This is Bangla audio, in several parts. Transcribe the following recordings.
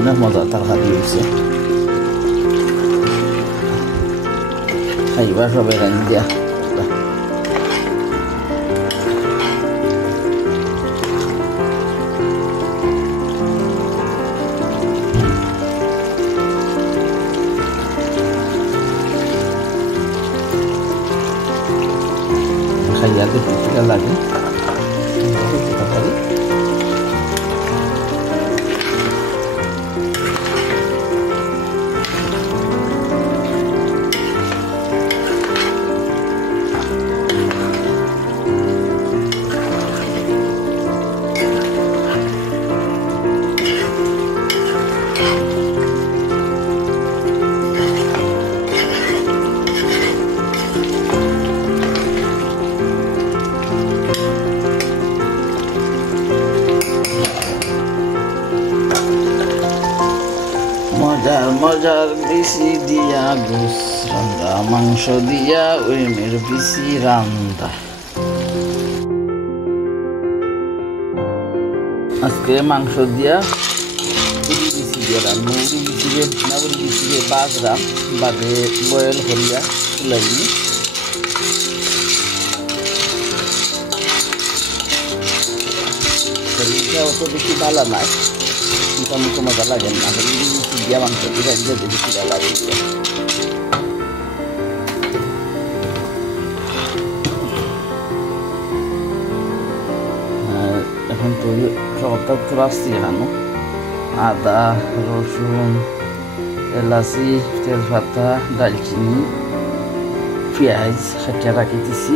অনেক মজা তরকারি হয়েছে খাইবা সবাই রান্ধি দিয়া খাইয়া দেখি কিরা লাগে তরকারি মজার মজার বেশি দিয়া গোস রান্দা মাংস দিয়া উইমের বেশি রান্দা আজকে মাংস দিয়া উড়ি বেশি দিয়া রান্না উড়ি বেশি না উড়ি বেশি বাজরাম বাদে বয়েল করিয়া তুলাইনি শরীরটা অত বেশি ভালো নাই মোটামুটি মজা লাগে না দিয়া মাংস দিয়ে বেশি ভালো লাগে এখন তো সবটা তো আসছি এখানো আদা রসুন এলাচি তেজপাতা দালচিনি পেঁয়াজ খাটিয়া রাখি দিছি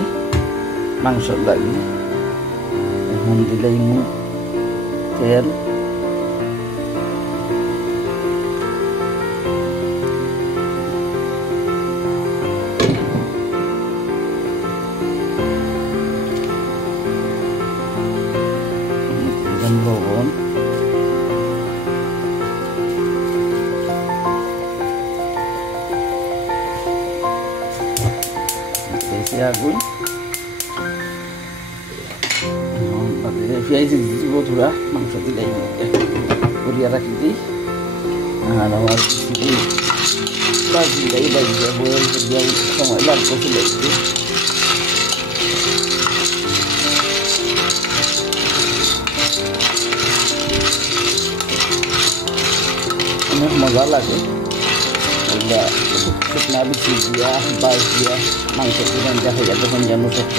মাংসর লাগি এখন দিলাই তেল লবণ আগুন পেঁয়াজ দিব থোড়া মাংস দিলাই করিয়া রাখি দিই আর আমার বাজিলাই বাজিয়া বয়েল করিয়া সময় লাগবে লাগবে অনেক মজা লাগে শুকনা বেশি দিয়া বাস দিয়া মাংস কিনে দেখা যায় তখন যেন সত্য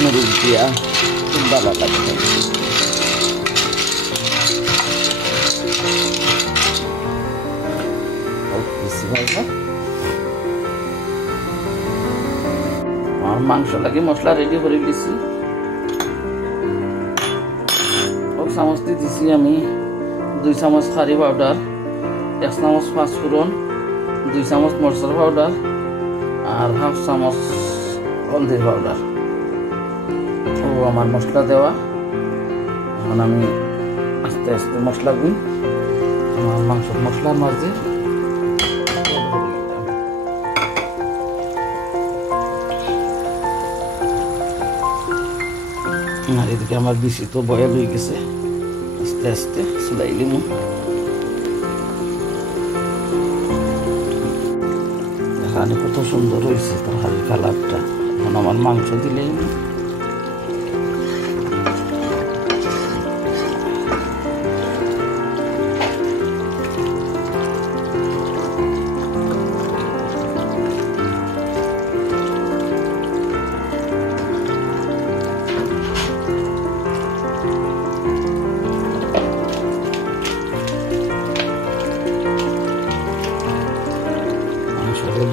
মুরগ দিয়া খুব ভালো লাগে বেশি ভালো আর মাংস লাগে মশলা রেডি করে দিছি চামচ দিয়ে দিছি আমি 2 চামচ কারি পাউডার 1 চামচ পাঁচফোড়ন 2 চামচ মরচার পাউডার আর হাফ চামচ হলদির পাউডার ও আমার মশলা দেওয়া এখন আমি আস্তে আস্তে মশলা গুই আমার মাংসের মশলার মাঝে আর এদিকে আমার বেশি তো বয়েল হয়ে গেছে আস্তে আস্তে চুলাইলি মু এখানে কত সুন্দর হয়েছে তরকারির কালারটা এখন আমার মাংস দিলেই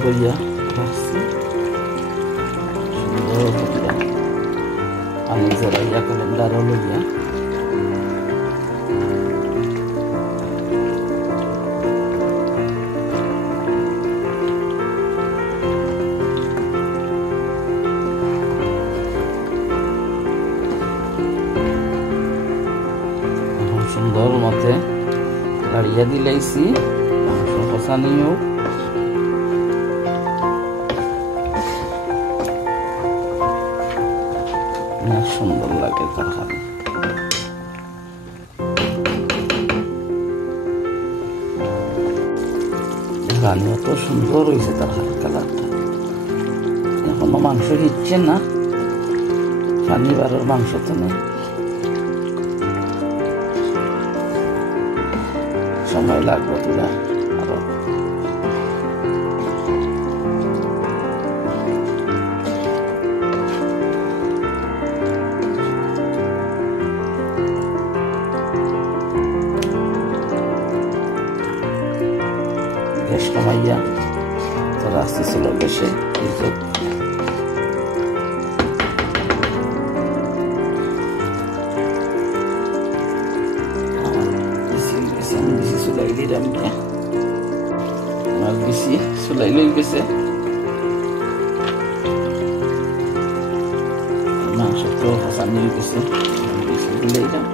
বইয়া রাখছি সুন্দর করিয়া আমি জড়াইয়া ক্যালেন্ডারও লইয়া সুন্দর মতে লাড়িয়া দিলাইছি মাংস কষানিও সুন্দর লাগে তরকারি রানী অত সুন্দর হয়েছে তার কালারটা। এখনো মাংস হিচ্ছে না, পানি বারোর মাংস তো নেই, সময় লাগবে তোরা আরো। গ্যাস কমাইয়া তোরা আসতেছিল বেশি চুলাই দিলাম, মাছ বেশি চুলাই লই গেছে, মাংস তো হাসান নিয়ে গেছে, বেশি দিলাম।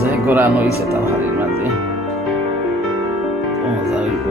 যে গোড়ানো হয়েছে তার হাড়ির মাঝে মজা হইব।